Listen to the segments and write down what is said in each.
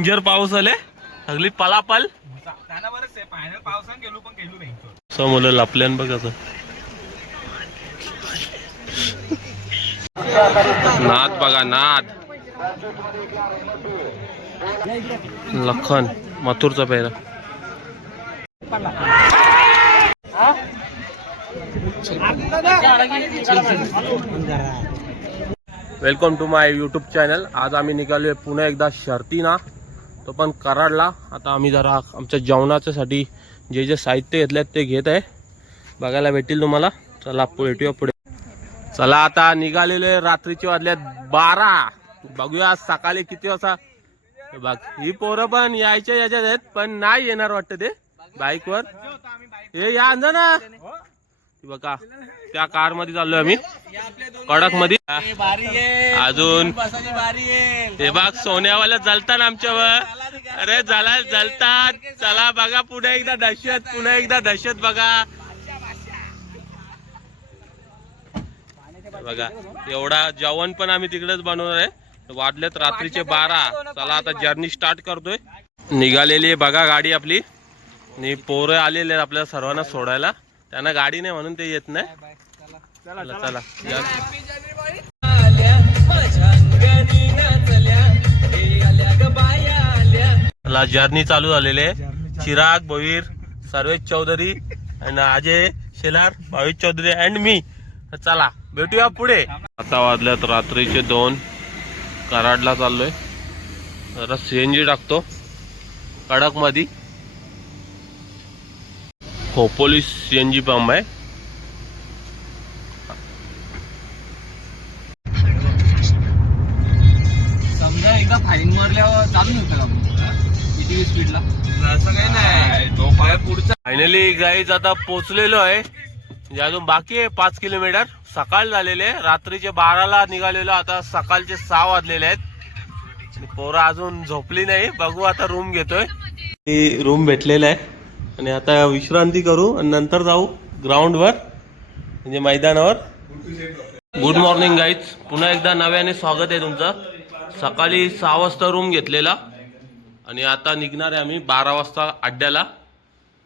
Danger पाऊस आले सगळी पलापल. सो मुलं लापल्यान समोर बघ असं. नाद बघा नाद. लखन मथुरचा पेहरा. Welcome to my YouTube channel आज आम्ही निघालोय पुन्हा एकदा शर्तीना. तो पण कराडला. आता आम्ही जरा आमच्या जेवणाच्यासाठी जे जे साहित्य घेतले ते घेत आहे. बघायला भेटतील तुम्हाला. चला भेटूया पुढे. चला आता निघालेले रात्रीचे वाजल्यात बारा. बघूया आज सकाळी किती वाजता. हे बघ ही पोरं पण यायच्या याच्यात आहेत पण नाही येणार वाटतं ते. बाईकवर. हे या अंजा ना बघा त्या कारमध्ये चाललोय आम्ही. कडकमध्ये अजून. हे बघ सोन्यावाला जलतात आमच्यावर. अरे झाला जलतात. चला बघा पुन्हा एकदा दहशत पुन्हा एकदा दहशत बघा. बघा एवढा जेवण पण आम्ही तिकडेच बनवणार आहे. वाढलेत रात्रीचे बारा. चला आता जर्नी स्टार्ट करतोय. निघालेली आहे बघा गाडी आपली. आणि पोरं आलेले आहेत आपल्याला सर्वांना सोडायला. त्यांना गाडी नाही म्हणून ते येत नाही. चला. चला या. चला. जर्नी चालू झालेली आहे. चिराग भवीर सर्वेश चौधरी आणि अजय शेलार भावेश चौधरी अँड मी चला भेटूया पुढे. आता वाजल्यात रात्रीचे दोन. कराडला चाललोय. जरा सीएनजी टाकतो. कडकमध्ये खोपोली सीएनजी पंप आहे. समजा एकदा फाईन मारल्यावर चालू नव्हतं का मग? किती स्पीडला असं काही नाही. तो पाय पुढचा. फायनली गाईज आता पोचलेलो आहे. म्हणजे अजून बाकी आहे पाच किलोमीटर. सकाळ झालेले आहे. रात्रीचे बाराला निघालेलो. आता सकाळचे सहा वाजलेले आहेत. आणि पोरं अजून झोपली नाही. बघू आता रूम घेतोय. रूम भेटलेला आहे. आणि आता विश्रांती करू आणि नंतर जाऊ ग्राउंडवर म्हणजे मैदानावर. गुड मॉर्निंग गाईज पुन्हा एकदा नव्याने स्वागत आहे तुमचं. सकाळी सहा वाजता रूम घेतलेला. आणि आता निघणार आहे आम्ही बारा वाजता अड्ड्याला.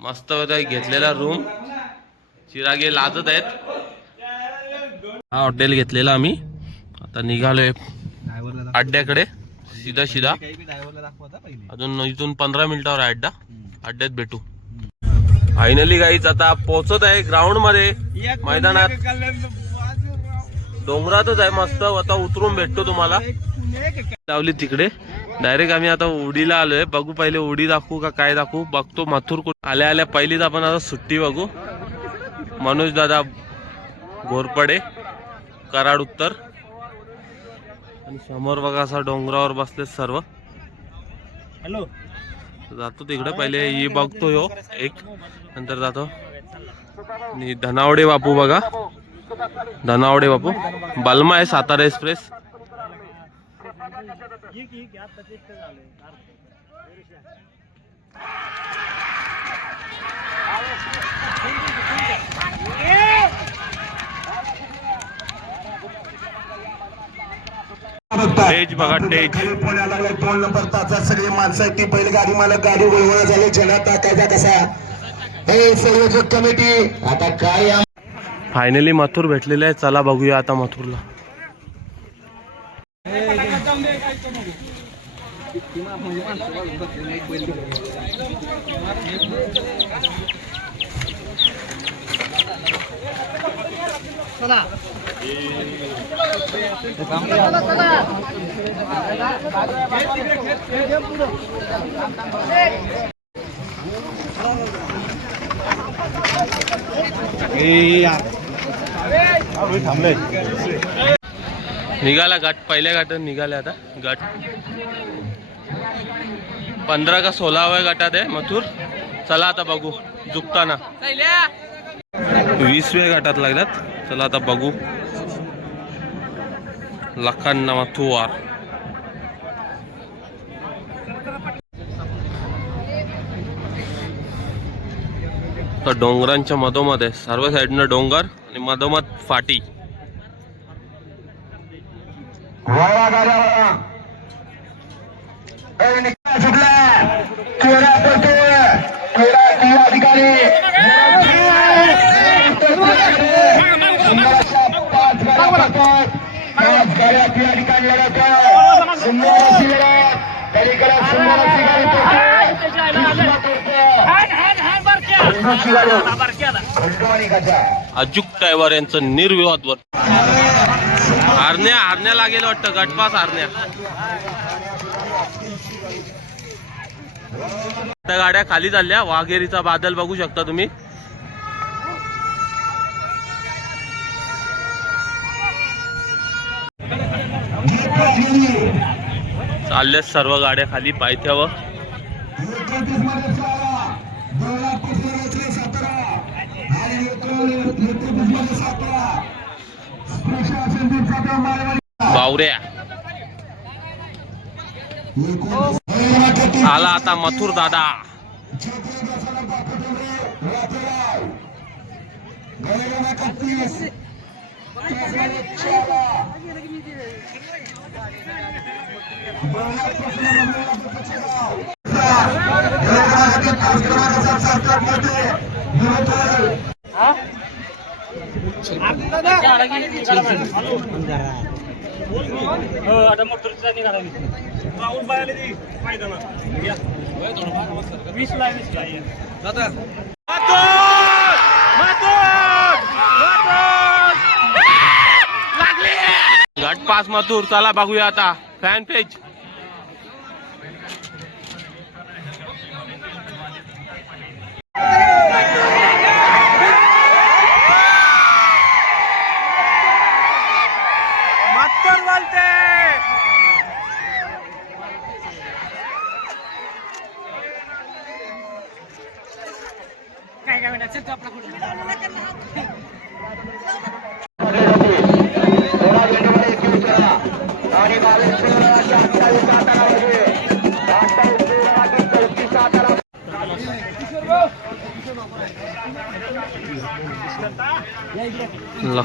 मस्त घेतलेला रूम चिरागे लाजत आहेत. हा हॉटेल घेतलेला आम्ही. आता निघालोय अड्ड्याकडे. सीधा सीधा. अजून इथून पंधरा मिनिटावर आहे अड्डा. अड्ड्यात भेटू. फायनली गाईच आता पोहोचत आहे ग्राउंडमध्ये. मैदानात. डोंगरातच आहे मस्त. आता उतरून भेटतो तुम्हाला. लावली तिकडे. डायरेक्ट आम्ही आता उडीला आलोय. बघू पहिले उडी दाखवू का काय दाखवू. बघतो मथुर कुठे आल्या आल्या. पहिलीच आपण आता सुट्टी बघू. मनोज दादा घोरपडे. कराड उत्तर. आणि समोर बघा असा डोंगरावर बसले सर्व. हॅलो जातो तिकडे. पहिले ही बघतो यो एक. नंतर जातो. आणि धनावडे बापू बघा. धनावडे बापू. बलमा आहे सातारा एक्सप्रेस. बघा नंबर सगळे माणसं ती. बैलगाडी मालक गाडी वळवळा झाले. जना टाकायचा कसा? हे संयोजक कमिटी. आता काय या फायनली मथुर भेटलेले आहे. चला बघूया आता मथुरला. निघाला गट पहिल्या गटात निघाले आता गट पंधरा का सोळाव्या गटात आहे मथुर. चला आता बघू झुकताना. वीसव्या गटात लागल्यात. चला आता बघू. लखांना मथुवार तर डोंगरांच्या मधोमध आहे. सर्व साईडनं डोंगर आणि मधोमध फाटी वळवा गाड्या वळवा. ए, निघा, चोरा पडतोय चोरा या ठिकाणी सुंदरशा पाच गाड्या पडतात पाच गाड्या या ठिकाणी. सुंदर लढत पलीकडे. अजूक टायवर यांचं निर्विवाद वर. हारण्या हारण्या लागेल वाटतं. गटपास हारण्या. गाड्या खाली चालल्या. वाघेरीचा बादल बघू शकता तुम्ही चालल्या सर्व गाड्या खाली पायथ्यावर एकोणतीसमध्ये सोळा, दोन लाखपासून रचले सतरा आणि एकोण- एकोणतीस चालल्यात सर्व गाड्या खाली पायथ्यावर बावऱ्या. आला आता मथुर दादा. छत्री बसायला बापू डोंगरे, रातेगाव. गैरवणा एकतीस. तीसमध्ये पाच मथूर चला बघूया आता. फॅन पेज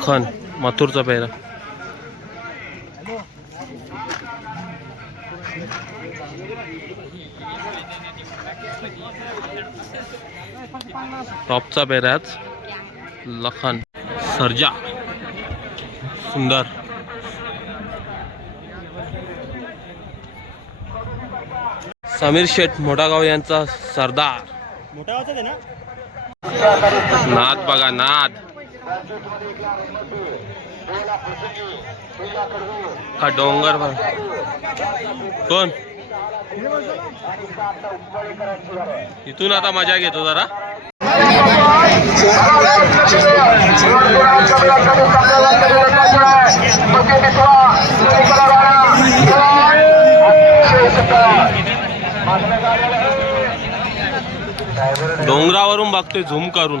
लखन मथुरचा पेहरा टॉपचा पेहरा आहे आज. लखन सर्जा. सुंदर. समीर शेठ मोठागाव यांचा सरदार. नाद बघा नाद. हा डोंगर भर कोण? इथून आता मजा घेतो जरा. डोंगरावरून बघतोय झूम करून.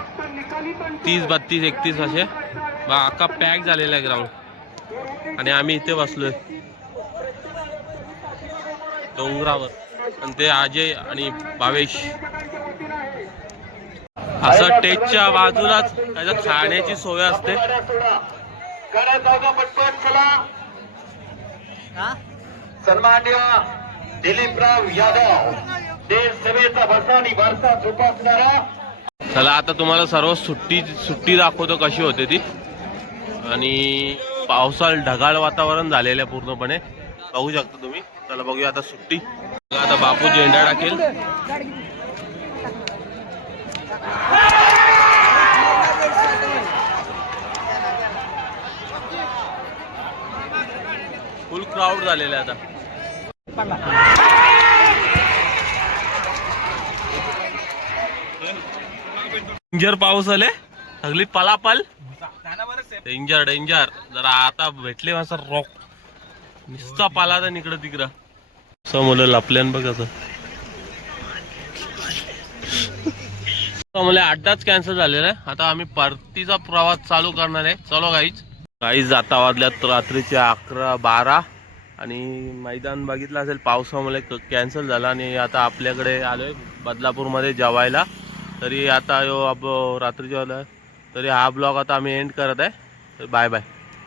तीस बत्तीस एकतीस असे. बा अख्खा पॅक झालेला आहे ग्राउंड आणि आम्ही इथे बसलोय. डोंगरावर. आणि ते अजय आणि भावेश. असं टेजच्या बाजूलाच त्याच्यात खाण्याची सोय असते. सन्मान्य दिलीपराव यादव. देश सेवेचा भरसा आणि वारसा जोपासणारा चला आता तुम्हाला सर्व सुट्टी सुट्टी दाखवतो कशी होते ती. आणि पावसाळ ढगाळ वातावरण झालेलं आहे पूर्णपणे. बघू शकता तुम्ही. चला बघूया आता सुट्टी. आता बापू झेंडा टाकेल. फुल क्राऊड झालेला आहे आता. डेंजर पाऊस आले. सगळी पलापल. डेंजर डेंजर जरा आता भेटले असं रॉक नुसता पाला तर इकडं तिकडं. समोर मुलं लपल्यान बघ असं. मला अड्डाच कॅन्सल झालेला आहे. आता आम्ही परतीचा प्रवास चालू करणार आहे. चलो गाईच गाईच आता वाजल्यात रात्रीचे अकरा बारा. आणि मैदान बघितलं असेल पावसामुळे कॅन्सल झाला. आणि आता आपल्याकडे आलोय बदलापूरमध्ये जेवायला. तरी आता यो अब रात्री जेवलं तरी हा ब्लॉग आता आम्ही एंड करत आहे. तर बाय बाय